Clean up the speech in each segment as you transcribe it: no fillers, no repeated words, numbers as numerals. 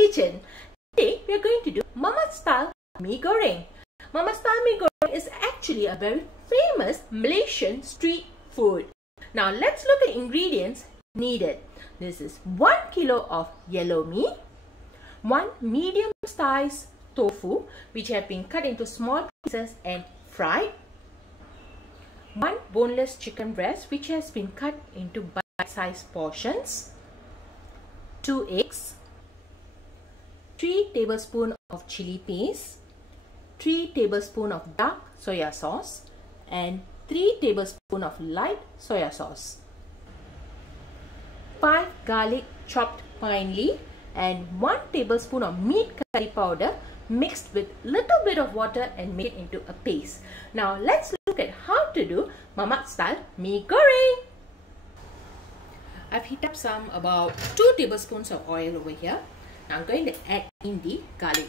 kitchen. Today we are going to do Mamak-style Mee Goreng. Mamak-style Mee Goreng is actually a very famous Malaysian street food. Now let's look at ingredients needed. This is 1 kilo of yellow mee, 1 medium size tofu which have been cut into small pieces and fried, 1 boneless chicken breast which has been cut into bite-sized portions, 2 eggs, 3 tablespoons of chili paste, 3 tablespoons of dark soya sauce and 3 tablespoons of light soya sauce, 5 garlic chopped finely and 1 tablespoon of meat curry powder mixed with little bit of water and made into a paste. Now let's look at how to do Mamak-style Mee Goreng. I've heated up about 2 tablespoons of oil over here. Now I'm going to add in the garlic.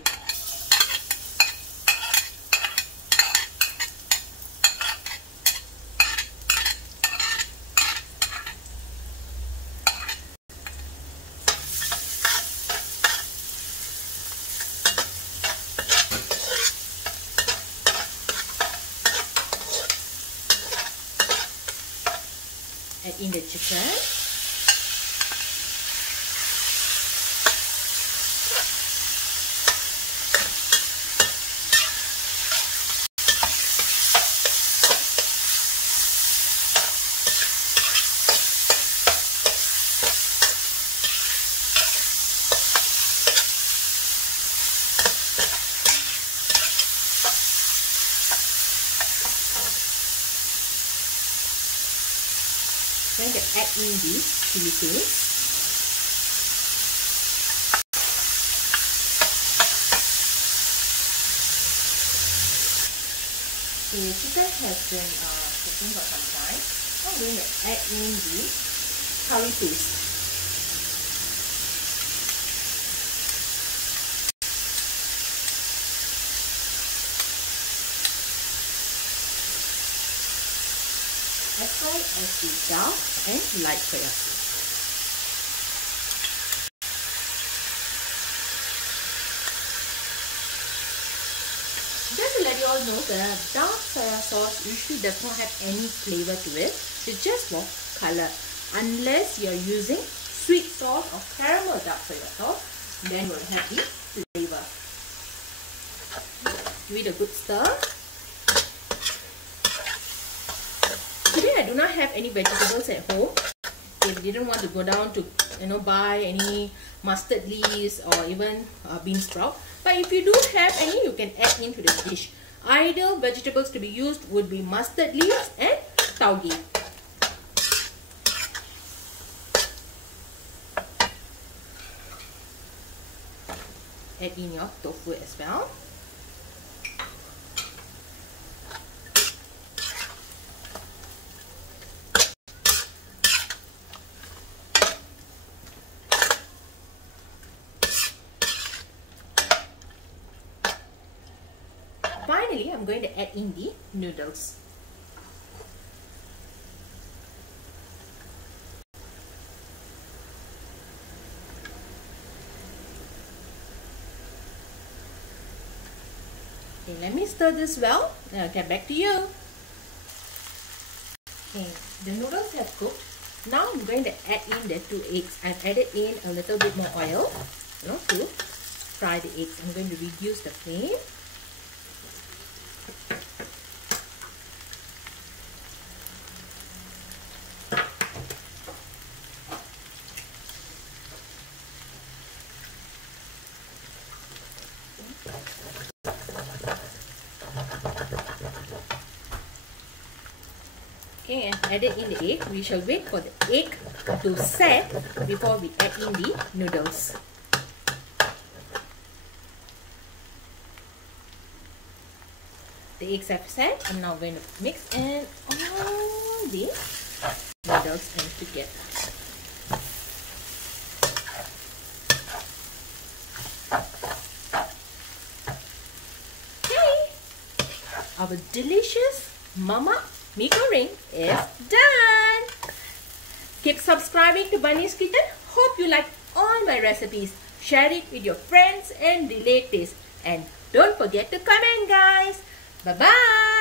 Add in the chicken. I'm going to add in the chili paste. The chicken has been cooking for some time. I'm going to add in the curry paste. As well as the dark and light soya sauce. Just to let you all know, the dark soya sauce usually does not have any flavor to it. It's just for color. Unless you are using sweet sauce or caramel dark soya sauce, then you will have the flavor. Give it a good stir. Today I do not have any vegetables at home. If you didn't want to go down to buy any mustard leaves or even bean sprout, but if you do have any, you can add into the dish. Ideal vegetables to be used would be mustard leaves and tauge. Add in your tofu as well. Finally, I'm going to add in the noodles. Okay, let me stir this well and I'll get back to you. Okay, the noodles have cooked. Now I'm going to add in the 2 eggs. I've added in a little bit more oil to fry the eggs. I'm going to reduce the flame. Okay, and added in the egg. We shall wait for the egg to set before we add in the noodles. The eggs have set. I'm now going to mix in all the noodles in together. Okay, our delicious Mamak Mee Goreng is done. Keep subscribing to Bunny's Kitchen. Hope you like all my recipes. Share it with your friends and relatives. And don't forget to comment, guys. Bye-bye.